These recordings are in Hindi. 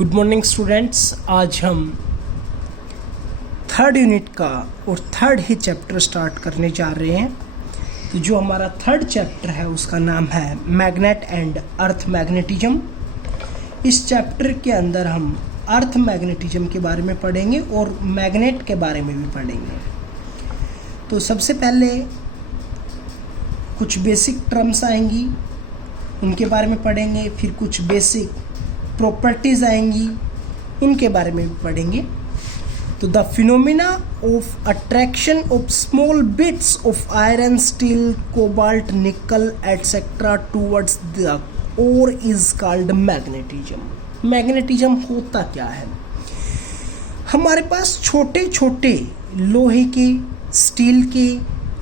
Good morning students. आज हम थर्ड यूनिट का और थर्ड ही चैप्टर स्टार्ट करने जा रहे हैं। तो जो हमारा थर्ड चैप्टर है उसका नाम है मैग्नेट एंड अर्थ मैग्नेटिज्म। इस चैप्टर के अंदर हम अर्थ मैग्नेटिज्म के बारे में पढ़ेंगे और मैग्नेट के बारे में भी पढ़ेंगे। तो सबसे पहले कुछ बेसिक टर्म्स आएंगी, उनके बारे में पढ़ेंगे। फिर कुछ बेसिक प्रॉपर्टीज़ आएंगी, उनके बारे में भी पढ़ेंगे। तो the phenomena of attraction of small bits of iron, steel, cobalt, nickel etcetera towards the ore is called magnetism. Magnetism होता क्या है? हमारे पास छोटे छोटे लोहे के, स्टील के,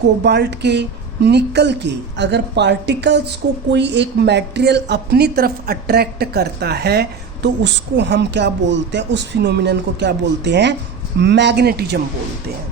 कोबाल्ट के, निकल के अगर पार्टिकल्स को कोई एक मटेरियल अपनी तरफ अट्रैक्ट करता है तो उसको हम क्या बोलते हैं? उस फिनोमिनन को क्या बोलते हैं? मैग्नेटिज्म बोलते हैं।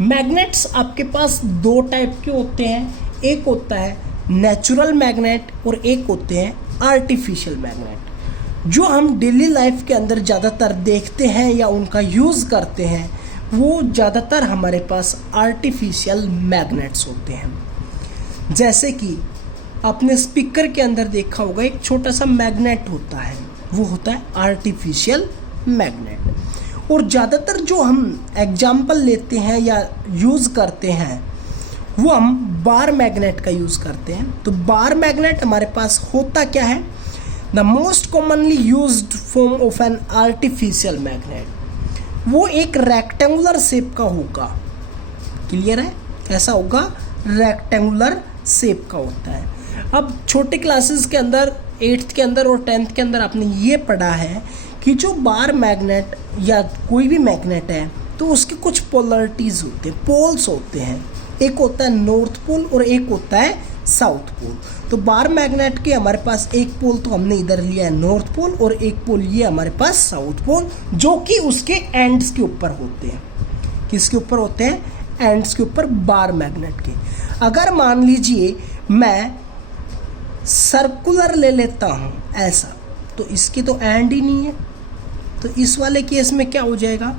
मैग्नेट्स आपके पास दो टाइप के होते हैं, एक होता है नेचुरल मैग्नेट और एक होते हैं आर्टिफिशियल मैग्नेट। जो हम डेली लाइफ के अंदर ज़्यादातर देखते हैं या उनका यूज़ करते हैं वो ज़्यादातर हमारे पास आर्टिफिशियल मैग्नेट्स होते हैं। जैसे कि आपने स्पीकर के अंदर देखा होगा एक छोटा सा मैग्नेट होता है, वो होता है आर्टिफिशियल मैग्नेट। और ज़्यादातर जो हम एग्जाम्पल लेते हैं या यूज़ करते हैं वो हम बार मैग्नेट का यूज़ करते हैं। तो बार मैग्नेट हमारे पास होता क्या है? The most commonly used form of an artificial magnet. वो एक रेक्टेंगुलर शेप का होगा। क्लियर है? कैसा होगा? रेक्टेंगुलर शेप का होता है। अब छोटे क्लासेस के अंदर 8th के अंदर और 10th के अंदर आपने ये पढ़ा है कि जो बार मैग्नेट या कोई भी मैग्नेट है तो उसके कुछ पोलरिटीज़ होते हैं, पोल्स होते हैं। एक होता है नॉर्थ पोल और एक होता है साउथ पोल। तो बार मैग्नेट के हमारे पास एक पोल तो हमने इधर लिया है नॉर्थ पोल और एक पोल ये हमारे पास साउथ पोल, जो कि उसके एंड्स के ऊपर होते हैं। किसके ऊपर होते हैं? एंड्स के ऊपर बार मैग्नेट के। अगर मान लीजिए मैं सर्कुलर ले लेता हूँ ऐसा, तो इसकी तो एंड ही नहीं है। तो इस वाले केस में क्या हो जाएगा?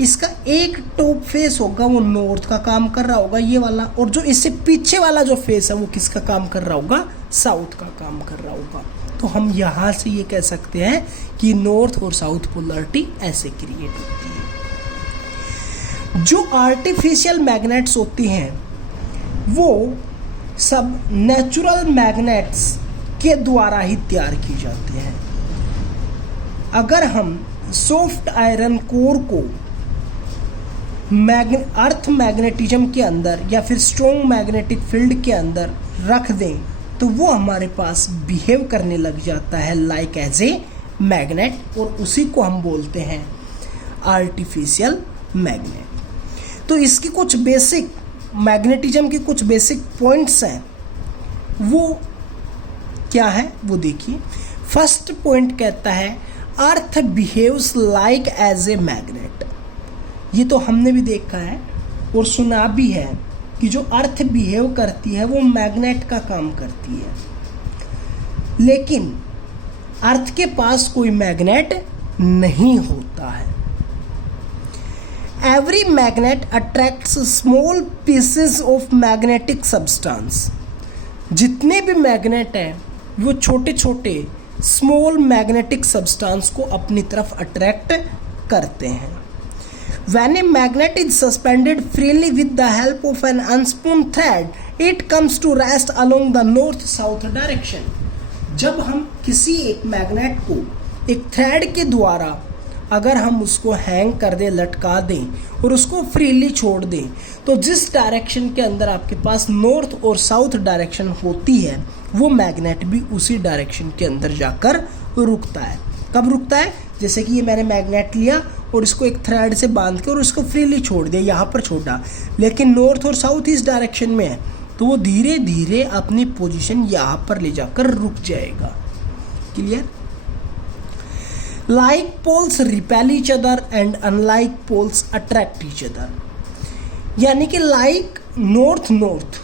इसका एक टॉप फेस होगा वो नॉर्थ का काम कर रहा होगा ये वाला, और जो इससे पीछे वाला जो फेस है वो किसका काम कर रहा होगा? साउथ का काम कर रहा होगा। तो हम यहाँ से ये कह सकते हैं कि नॉर्थ और साउथ पोलरिटी ऐसे क्रिएट होती है। जो आर्टिफिशियल मैग्नेट्स होती हैं वो सब नेचुरल मैग्नेट्स के द्वारा ही तैयार की जाते हैं। अगर हम सॉफ्ट आयरन कोर को अर्थ मैग्नेटिज्म के अंदर या फिर स्ट्रॉन्ग मैग्नेटिक फील्ड के अंदर रख दें तो वो हमारे पास बिहेव करने लग जाता है लाइक एज ए मैग्नेट, और उसी को हम बोलते हैं आर्टिफिशियल मैग्नेट। तो इसकी कुछ बेसिक मैग्नेटिज्म की कुछ बेसिक पॉइंट्स हैं, वो क्या है वो देखिए। फर्स्ट पॉइंट कहता है earth behaves like as a magnet. ये तो हमने भी देखा है और सुना भी है कि जो अर्थ बिहेव करती है वो मैग्नेट का काम करती है, लेकिन अर्थ के पास कोई मैग्नेट नहीं होता है। Every magnet attracts small pieces of magnetic substance. जितने भी मैग्नेट हैं वो छोटे छोटे स्मॉल मैग्नेटिक सब्सटेंस को अपनी तरफ अट्रैक्ट करते हैं। When a magnet is suspended freely with the help of an unspun thread, it comes to rest along the north-south direction. जब हम किसी एक मैग्नेट को एक थ्रेड के द्वारा अगर हम उसको हैंग कर दें, लटका दें और उसको फ्रीली छोड़ दें, तो जिस डायरेक्शन के अंदर आपके पास नॉर्थ और साउथ डायरेक्शन होती है वो मैग्नेट भी उसी डायरेक्शन के अंदर जाकर रुकता है। कब रुकता है? जैसे कि ये मैंने मैग्नेट लिया और इसको एक थ्रेड से बांध के और इसको फ्रीली छोड़ दिया, यहाँ पर छोड़ा, लेकिन नॉर्थ और साउथ इस डायरेक्शन में है तो वो धीरे धीरे अपनी पोजीशन यहाँ पर ले जाकर रुक जाएगा। Clear? Like poles repel each other and unlike poles attract each other. यानी कि like north north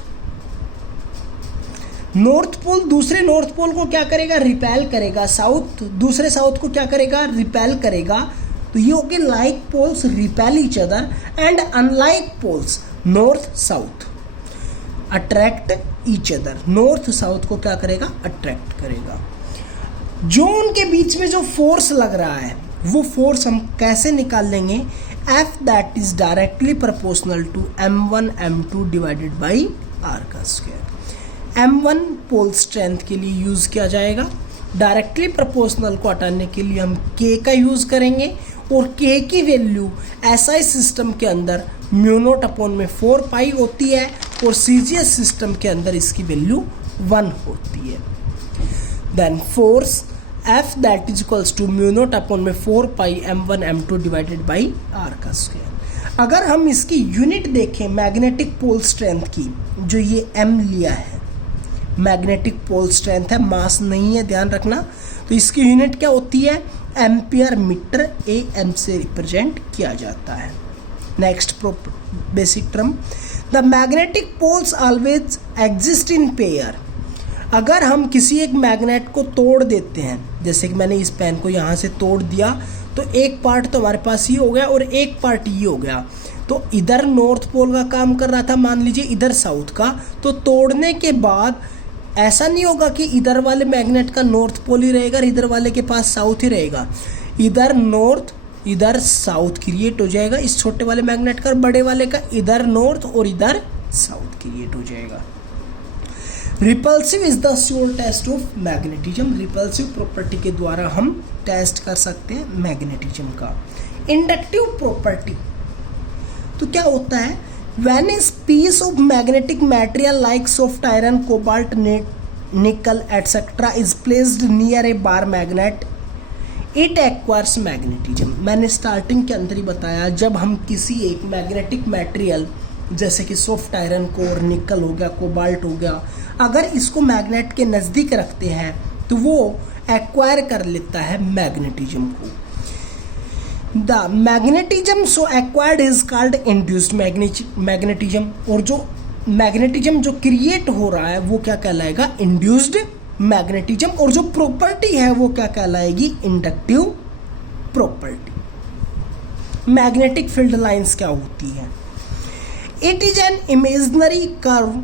north pole दूसरे नॉर्थ पोल को क्या करेगा, रिपेल करेगा, साउथ दूसरे साउथ को क्या करेगा, रिपेल करेगा। तो ये हो गए like poles repel each other and unlike poles north south attract each other. North south को क्या करेगा, अट्रैक्ट करेगा। जो उनके बीच में जो फोर्स लग रहा है वो फोर्स हम कैसे निकाल लेंगे, F that is directly proportional to M1 M2 divided by R का स्क्वायर। M1 पोल स्ट्रेंथ के लिए यूज किया जाएगा, डायरेक्टली प्रोपोर्शनल को हटाने के लिए हम K का यूज करेंगे और K की वैल्यू SI सिस्टम के अंदर म्यू नॉट अपॉन में 4 पाई होती है और CGS सिस्टम के अंदर इसकी वैल्यू 1 होती है। Then force F that is equals to mu not upon में 4 pi M1 M2 divided by R का स्क्वायर। अगर हम इसकी यूनिट देखें मैग्नेटिक पोल स्ट्रेंथ की, जो ये M लिया है, मैग्नेटिक पोल स्ट्रेंथ है, मास नहीं है, ध्यान रखना। तो इसकी यूनिट क्या होती है, एम्पियर मीटर, AM से रिप्रेजेंट किया जाता है। Next basic term, the magnetic poles always exist in pair. अगर हम किसी एक मैग्नेट को तोड़ देते हैं, जैसे कि मैंने इस पेन को यहाँ से तोड़ दिया, तो एक पार्ट तो हमारे पास ये हो गया और एक पार्ट ये हो गया। तो इधर नॉर्थ पोल का काम कर रहा था, मान लीजिए इधर साउथ का। तो तोड़ने के बाद ऐसा नहीं होगा कि इधर वाले मैग्नेट का नॉर्थ पोल ही रहेगा और इधर वाले के पास साउथ ही रहेगा। इधर नॉर्थ इधर साउथ क्रिएट हो जाएगा इस छोटे वाले मैग्नेट का, और बड़े वाले का इधर नॉर्थ और इधर साउथ क्रिएट हो जाएगा। Repulsive is the sure test of magnetism. Repulsive property के द्वारा हम टेस्ट कर सकते हैं मैग्नेटिज्म का। इंडक्टिव प्रॉपर्टी तो क्या होता है, when is piece of magnetic material like soft iron, cobalt, nickel etcetera is placed near a bar magnet, it acquires magnetism. मैंने स्टार्टिंग के अंदर ही बताया, जब हम किसी एक मैग्नेटिक मटेरियल जैसे कि सॉफ्ट आयरन को और निकल हो गया, कोबाल्ट हो गया, अगर इसको मैग्नेट के नज़दीक रखते हैं तो वो एक्वायर कर लेता है मैग्नेटिज्म को। The magnetism so acquired is called induced magnetism. और जो मैग्नेटिज्म जो क्रिएट हो रहा है वो क्या कहलाएगा, इंड्यूस्ड मैग्नेटिज्म। और जो प्रॉपर्टी है वो क्या कहलाएगी, inductive property. Magnetic field lines क्या होती है, it is an imaginary curve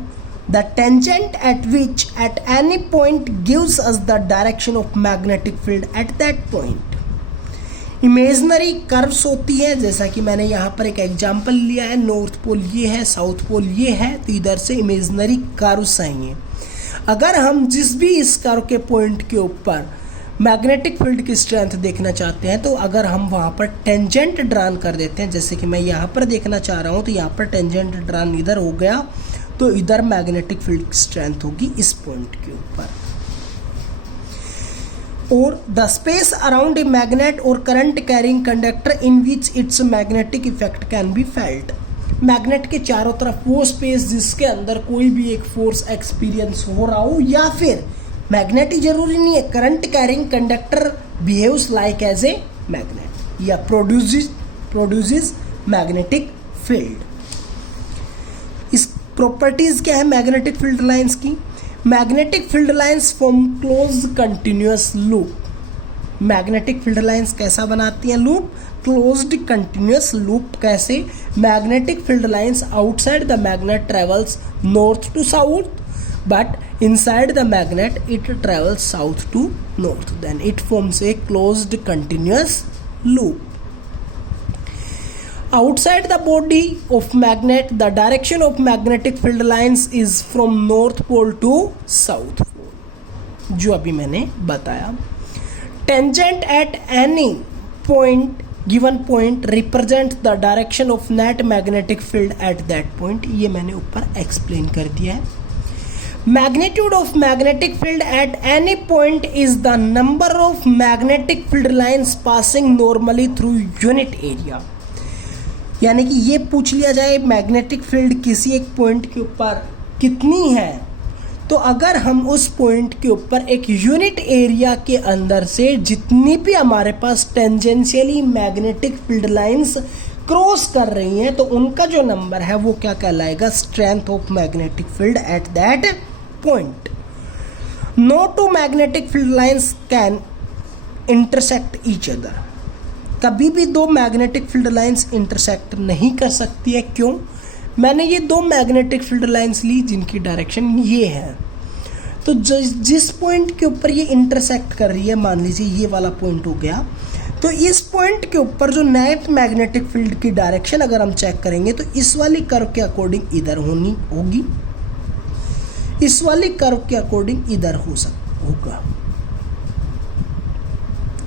the tangent at which at any point gives us the direction of magnetic field at that point। Imaginary curves होती है, जैसा कि मैंने यहाँ पर एक एग्जांपल लिया है, नॉर्थ पोल ये है, साउथ पोल ये है, तो इधर से इमेजनरी कर्व्स आएंगे। अगर हम जिस भी इस कर्व के पॉइंट के ऊपर मैग्नेटिक फील्ड की स्ट्रेंथ देखना चाहते हैं, तो अगर हम वहाँ पर टेंजेंट ड्रान कर देते हैं, जैसे कि मैं यहाँ पर देखना चाह रहा हूँ, तो यहाँ पर टेंजेंट ड्रान इधर हो गया, तो इधर मैग्नेटिक फील्ड की स्ट्रेंथ होगी इस पॉइंट के ऊपर। और the space around a magnet और current carrying conductor in which its magnetic effect can be felt. Magnet के चारों तरफ वो स्पेस जिसके अंदर कोई भी एक फोर्स एक्सपीरियंस हो रहा हो, या फिर मैग्नेट ही जरूरी नहीं है, current carrying conductor behaves like as a magnet या प्रोड्यूसेस मैग्नेटिक फील्ड। इस प्रॉपर्टीज क्या है मैग्नेटिक फील्ड लाइंस की, magnetic field lines form close continuous loop. Magnetic field lines कैसा बनाती हैं, लूप, क्लोज्ड कंटिन्यूअस लूप। कैसे, magnetic field lines outside the magnet travels north to south, but inside the magnet it travels south to north, then it forms a closed continuous loop. Outside the body of magnet, the direction of magnetic field lines is from north pole to south pole, जो अभी मैंने बताया। Tangent at any point, given point, represent the direction of net magnetic field at that point, ये मैंने ऊपर explain कर दिया है। Magnitude of magnetic field at any point is the number of magnetic field lines passing normally through unit area। यानी कि ये पूछ लिया जाए मैग्नेटिक फील्ड किसी एक पॉइंट के ऊपर कितनी है, तो अगर हम उस पॉइंट के ऊपर एक यूनिट एरिया के अंदर से जितनी भी हमारे पास tangentially magnetic field lines cross कर रही हैं, तो उनका जो नंबर है वो क्या कहलाएगा, strength of magnetic field at that point. No two magnetic field lines can intersect each other. कभी भी दो मैग्नेटिक फील्ड लाइंस इंटरसेक्ट नहीं कर सकती है। क्यों? मैंने ये दो मैग्नेटिक फील्ड लाइंस ली जिनकी डायरेक्शन ये है, तो जिस पॉइंट के ऊपर ये इंटरसेक्ट कर रही है, मान लीजिए ये वाला पॉइंट हो गया, तो इस पॉइंट के ऊपर जो नेट मैग्नेटिक फील्ड की डायरेक्शन अगर हम चेक करेंगे तो इस वाली कर्व के अकॉर्डिंग इधर होगी, इस वाली कर्व के अकॉर्डिंग इधर होगा,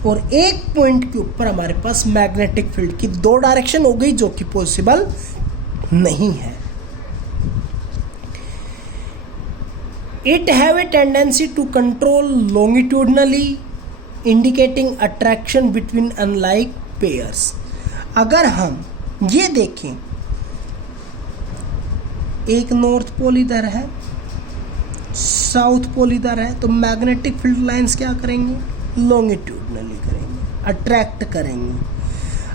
और एक पॉइंट के ऊपर हमारे पास मैग्नेटिक फील्ड की दो डायरेक्शन हो गई, जो कि पॉसिबल नहीं है। It have a tendency to control longitudinally, indicating attraction between unlike pairs। अगर हम ये देखें, एक नॉर्थ पोल इधर है, साउथ पोल इधर है, तो मैग्नेटिक फील्ड लाइंस क्या करेंगे? लॉन्गिट्यूडनली करेंगे, अट्रैक्ट करेंगे।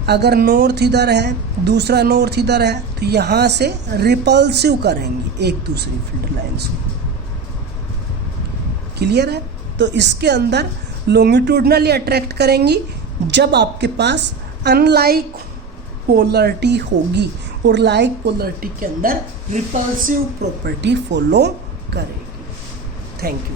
अगर नॉर्थ इधर है, दूसरा नॉर्थ इधर है, तो यहाँ से रिपल्सिव करेंगे एक दूसरी फील्ड लाइंस को। क्लियर है? तो इसके अंदर लॉन्गिट्यूडनली अट्रैक्ट करेंगी जब आपके पास अनलाइक पोलरिटी होगी, और लाइक पोलरिटी के अंदर रिपल्सिव प्रॉपर्टी फॉलो करेगी। Thank you.